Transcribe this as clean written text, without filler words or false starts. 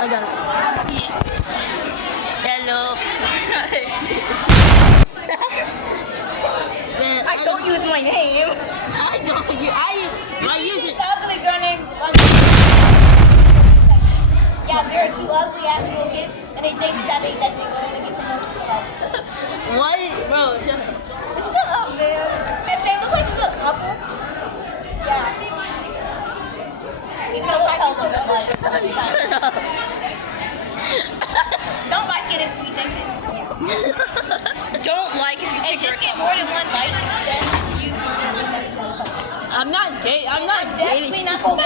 I got it. Hello. Man, I don't use my name. I don't. I use it. This ugly girl named. Yeah, there are two ugly ass little kids, and they think that they go to get some more stuff. What, bro? Shut up. Shut up, man. If they look like a little couple, yeah. Even though Tyke's still ugly. Shut up. Don't like it if you think it. Don't like if you If think this you're get more than one bite, then you can do it. I'm not dating. I'm not dating. Definitely not gonna